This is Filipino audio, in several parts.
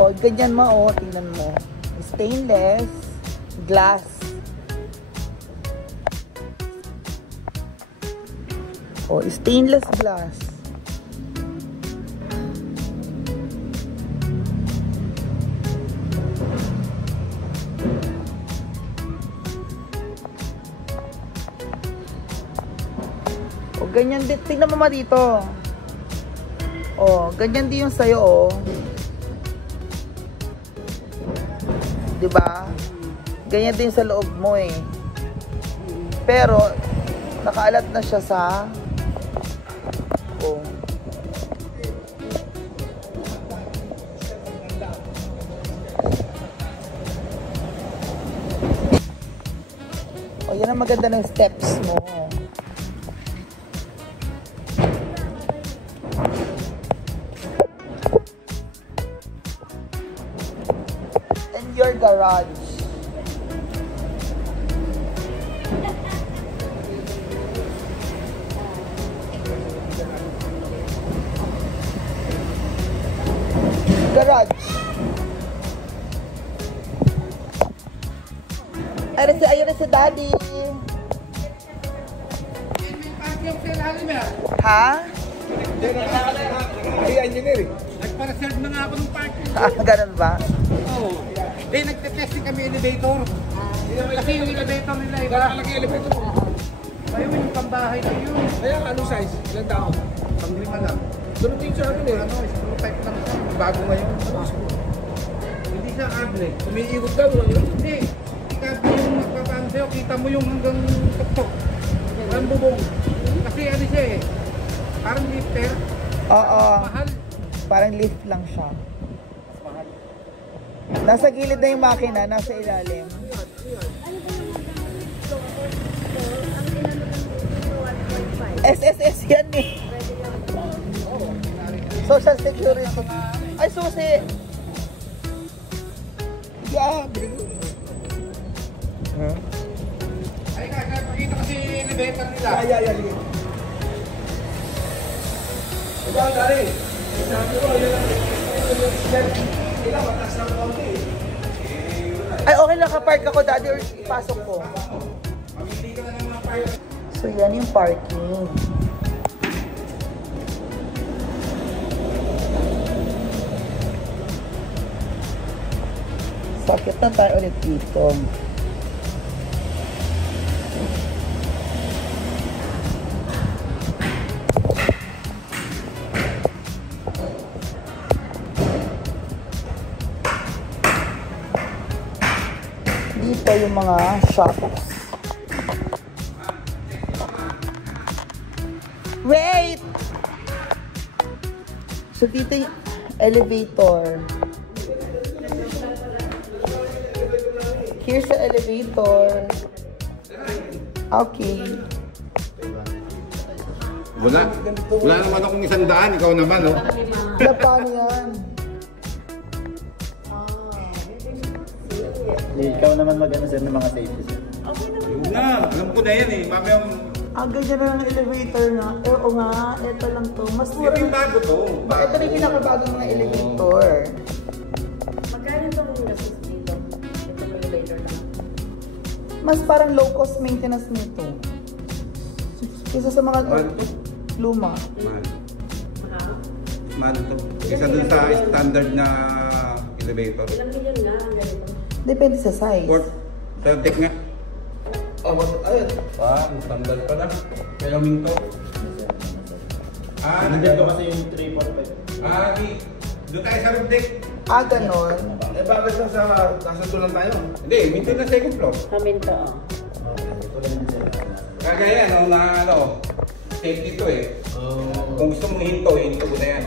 O, ganyan mo, o. Tingnan mo. Stainless glass. O, stainless glass. O, ganyan din. Tingnan mo ma dito. O, ganyan din yung sa'yo, o. Diba? Ganyan din sa loob mo, eh. Pero, nakaalat na siya sa... O. O, yan ang maganda ng steps mo. Your garage. Garage. Ayun na si Daddy. Ha? Ay, engineer eh. Nagpa-reserve na nga ako ng parking. Ganun ba? Oo. Eh, nagte-testing kami elevator. Kasi yung elevator nila, iba. Malaki elevator mo. Ayun, yung pambahay na yun. Kaya anong size? Ilang tao? Pang-lima lang. Doon din sa ano eh. Ano, screw type lang siya. Bago ngayon. Hindi siya able. Umiikot daw. Hindi. Ikabi yung magpapaan sa'yo, kita mo yung hanggang tuktok. Ang bubong. Kasi ano siya eh. Parang lifter. Oo. Mahal. Parang lift lang siya. Mahal. Nasa gilid na yung makina, nasa ilalim. SSS yan eh. Social Security. Ay, susi. Yeah, Huh? Ay, pakita kasi yung elevator nila. yeah. Sige. Ikaw, Dari. Sabi ko, yun ang ilang mataas ng konti. Ay, okay lang ka-park ako, Daddy, or pasok ko. Mamili ka na ng mga parking. So, yan yung parking. Sakit na tayo ulit dito. Dito yung mga shops. Wait! So, dito yung elevator. Here's the elevator. Okay. Wala naman akong 100, ikaw naman, no? Na paano yan? Ikaw naman mag-ano sir ng mga safety sir. Yun na, alam ko na yan eh. Mamaya, Ganyan na lang elevator na. Oo nga, ito lang to. Mas mura. ito yung bago to. Ito na yung pinakabagong mga elevator. Magkano itong gastos dito? Itong elevator lang? Mas parang low cost maintenance nito. Kesa sa mga luma. Mahal. Mahal to. Isa dun sa standard na elevator. Ilang milyon na ang ganito? Depende sa size. Sa deck nga. Ayun. Ang standard pala. Kaya minto. Nandito kasi yung 345. Doon tayo sa roof deck. Ganon. Eh, bakit nasa doon lang tayo? Hindi, minto na second floor. Kaminto, Okay, ito lang yung sir. Kagaya, no, na ano, safety to eh. Kung gusto mong hinto mo na yan.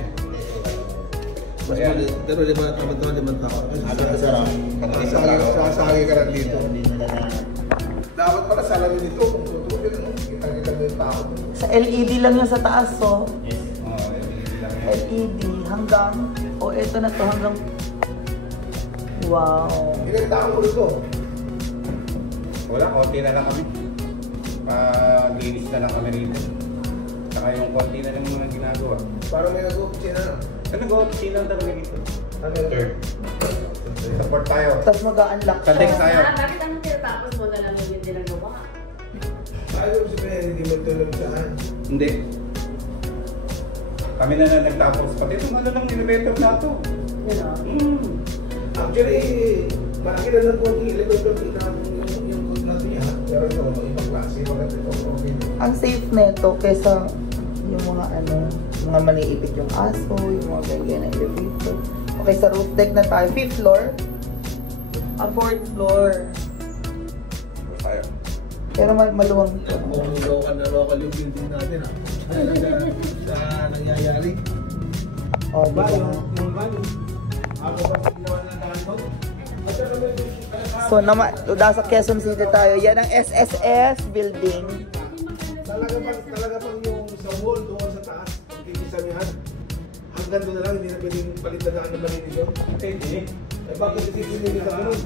Mas mali. Pero limang tao. Sasagi ka lang dito. Dapat pala salamin nito. Kung tutulog yun, kita-kita mo yung tao. Sa LED lang yung sa taas, so. Yes. LED hanggang, ito na to hanggang, wow. Ilang tao mo dito? Wala, konti na lang kami. Pag-linis na lang kami rito. Saka yung konti na lang muna ginagawa. Parang may nag-opisina na. Nag-opisina talaga dito. Third. Support tayo. Tapos mag-unlock Sa next siya. tayo. Bakit ang tinatapos mo na lang yung ginagawa? Ayaw sabihin, hindi mo tulog saan. Hindi. Kami na nagtapos. Pati itong ano lang elevator na ito. You know? Actually, malaki na lang po ang elevator yung code natin niya. Pero ito, ibang klase. Bakit ito okay? Ang safe nito kesa yung mga ano, mga maliipit yung aso, yung mga ganyan na elevator. Okay, sa roof deck na tayo. 5th floor. 4th floor. Tayo. Pero maluwang ito. Kung local yung building natin sa nangyayari. O, Ba, diba? yung ano? Ako ba ginawa na doon? So, nasa Quezon City tayo. Yan ang SSS building. Talaga pang yung sa wall doon sa taas, pagkikisamihan. Hanggang doon na lang, hindi na pwedeng palit na daan ng malinis yun. Hindi. Eh bakit kasi pinili ka doon?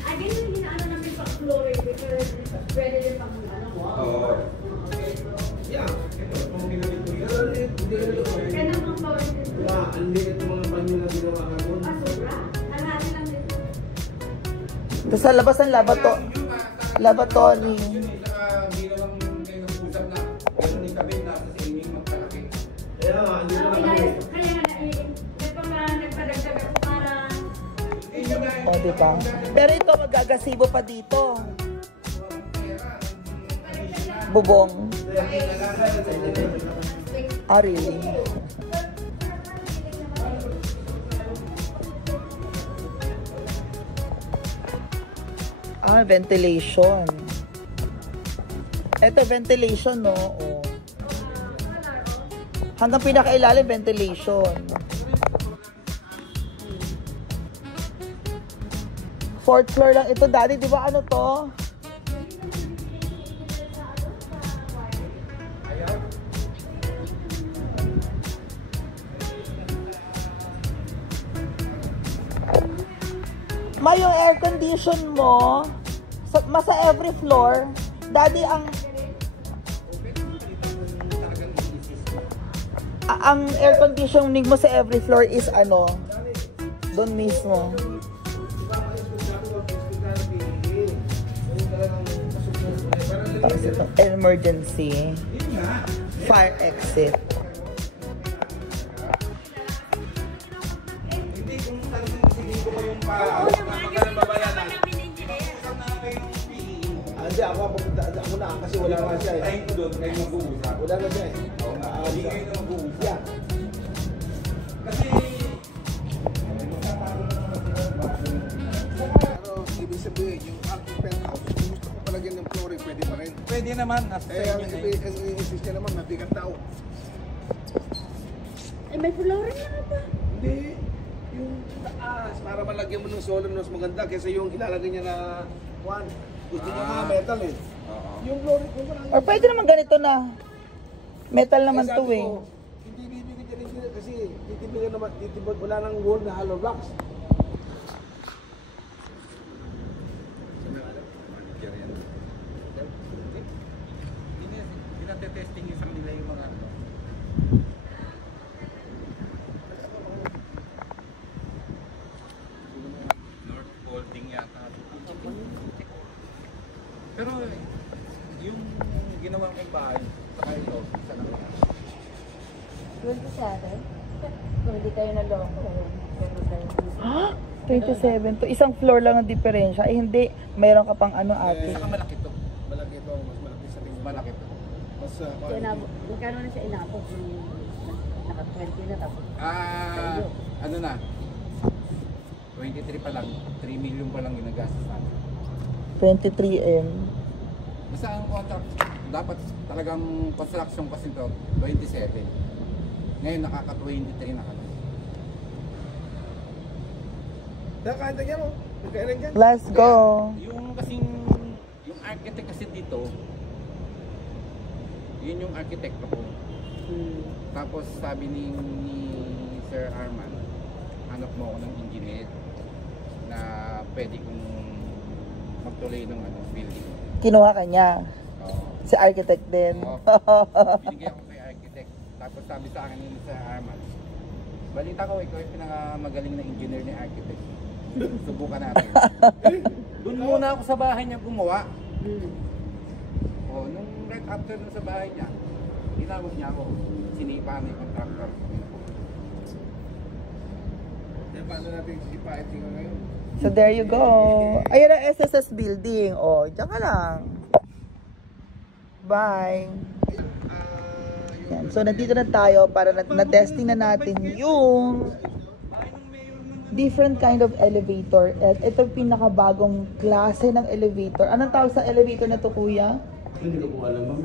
I guess yung ginaano namin sa flooring because pwede din pang ano mo. Oo. Yeah. Kaya naman flooring din. Ang liit ng mga panyo na ginawa ka doon. Sobra. Alati lang din. Tapos sa labas ng laboratory. Yun eh, saka ginawang kayo ng usap na ganun yung tabi na sa singing magkalaki. Kaya nga, hindi na lang kami. Kaya nga, nagpadagdag ako para O, diba? Pero ito, magagasibo pa dito. Bubong. Ah, really? Ah, ventilation. Ito, ventilation, no? Oh. Hanggang pinakailalim, ventilation. 4th floor lang ito, Daddy. Di ba ano to? Ma, yung air condition mo, sa every floor, Daddy, ang air conditioning mo sa every floor is ano? Doon mismo. Tapos ito, emergency. Fire exit. Hindi kung talagang sige ko pa yung magkano babayaran. Hindi, ako na kasi wala nga siya eh. Tayo ko doon, kayo mag-uusap. Wala na siya eh. Hindi kayo na mag-uusap. Yeah. Kasi, Pero ibig sabihin, yung aking penthouse, kung gusto ko palagyan ng flooring, pwede pa rin. pwede naman, nasa sa Eh, ang inyo na yun. insist niya naman, mabigat tao. Eh, may flooring na ba? Hindi. Yung taas, para malagyan mo ng solar mas maganda kaysa yung ilalagay niya na one. Gusto niya mga metal eh. Oo. Yung flooring ko parang... Or pwede naman ganito na. Metal naman Eh, to sabi eh. ko, hindi bibigyan niya rin sila kasi titibigyan naman, wala nang wall na hollow blocks. Pinate-testing yung isang nila yung mga ano. North Holding yata. Pero yung ginawa kong bahay, saka ito, isa lang. 27? Kung hindi kayo naloko, meron kayo. Ha? 27 to. Isang floor lang ang diferensya. Eh hindi, mayroon ka pang ano ate. Saka malaki to. Malaki ito, mas malaki sa tingin. Malaki to. Mas Magkano na siya inabot? Naka-20 na tapos. Ano na? 23 pa lang. 3 million pa lang ginagastos natin. 23M. Basta ang contract, dapat talagang construction kasi ito, 27. Ngayon nakaka-23 na kami. Nakakanta niya mo. Magkailan dyan? Let's go. Yung kasing, yung architect kasi dito, yun yung arkitekto ko. Tapos sabi ni Sir Arman, hanap mo ako ng engineer na pwede kong magtuloy ng ano, building. Kinuha ka niya. Oo. Si architect din. Binigay ako kay architect. Tapos sabi sa akin ni Sir Arman, Balita ko, ikaw yung pinakamagaling na engineer ni architect. Subukan natin. Doon muna ako sa bahay niya gumawa. O, nung right after nun sa bahay niya, tinawag niya ako. Sinipa na yung contractor. Paano natin sipain tingnan ngayon? So there you go. Ayan ang SSS building. Oh, diyan ka lang. Bye. Yan. So nandito na tayo para na-testing na natin yung different kind of elevator. At ito yung pinakabagong klase ng elevator. Anong tawag sa elevator na to, kuya? Hindi ko po alam, ma'am.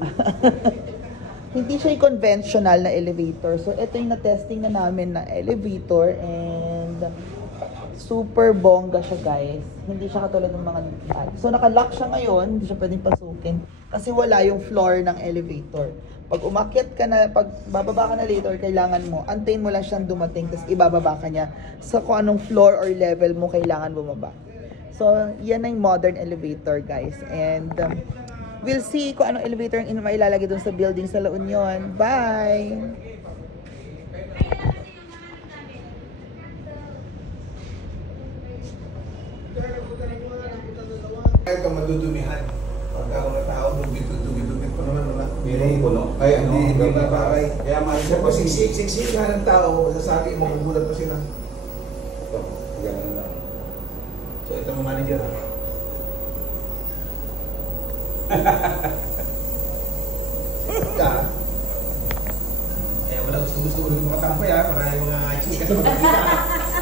Hindi siya yung conventional na elevator. So, ito yung na-testing na namin na elevator and super bongga siya, guys. Hindi siya katulad ng mga so, naka-lock siya ngayon. Hindi siya pwedeng pasukin kasi wala yung floor ng elevator. Pag umakyat ka na, pag bababa ka na later, kailangan mo, antayin mo lang siyang dumating tapos ibababa ka niya sa kung anong floor or level mo kailangan bumaba. So, yan na yung modern elevator, guys. And we'll see kung anong elevator ang mailalagay dun sa building sa La Union. Bye! Kaya ka madudumihan. Pagka mga tao, dugit-dugit pa naman wala. Hindi puno. Ay, ano? Hindi mapakay. Kaya Kasi pag siksik nga ng tao, masasabi, magugulat pa sila. ito. Ganun lang. So ito ang manager. Ka. Eh wala gusto ulit makatampay ha. Maraming mga chikas na makikita.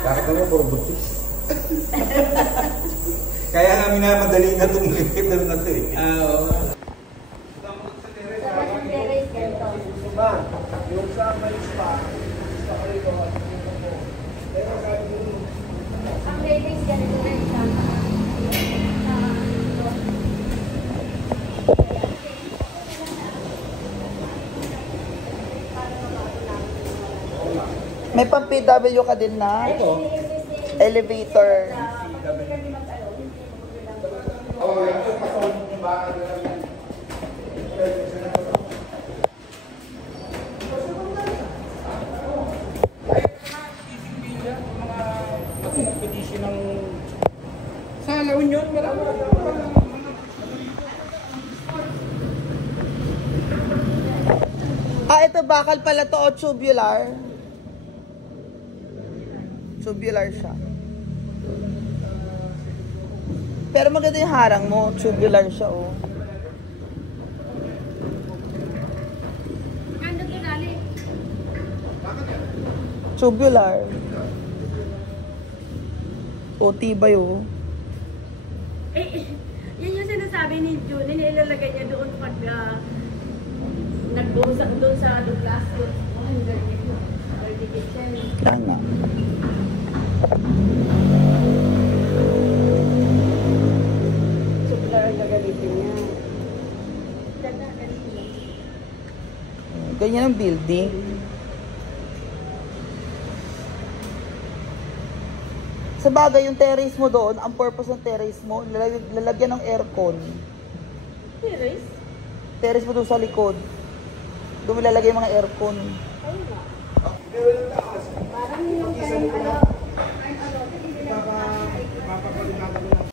Bakit naman puro butchis? Kaya nga minamadali na itong elevator na ito eh. Oo. Sa Yung sa may spa ka rito, ang ratings ganito rin siya. May pang PW ka din na elevator. Sa La Union, marami. Ito bakal pala to o tubular. Tubular siya. Pero maganda yung harang mo, tubular siya oh. Ano to dali? Tubular. O tibay oh. Eh, yun yung sinasabi ni June, nilalagay niya doon pag nag-go doon sa Douglas, kitchen. Yan nga. Tubular ang gagamitin niya. Ganyan ang building. Sa bagay, yung terrace mo doon, ang purpose ng terrace mo, lalagyan ng aircon. Terrace? Terrace mo doon sa likod. Doon mo lalagay yung mga aircon. Ayun nga. Parang yung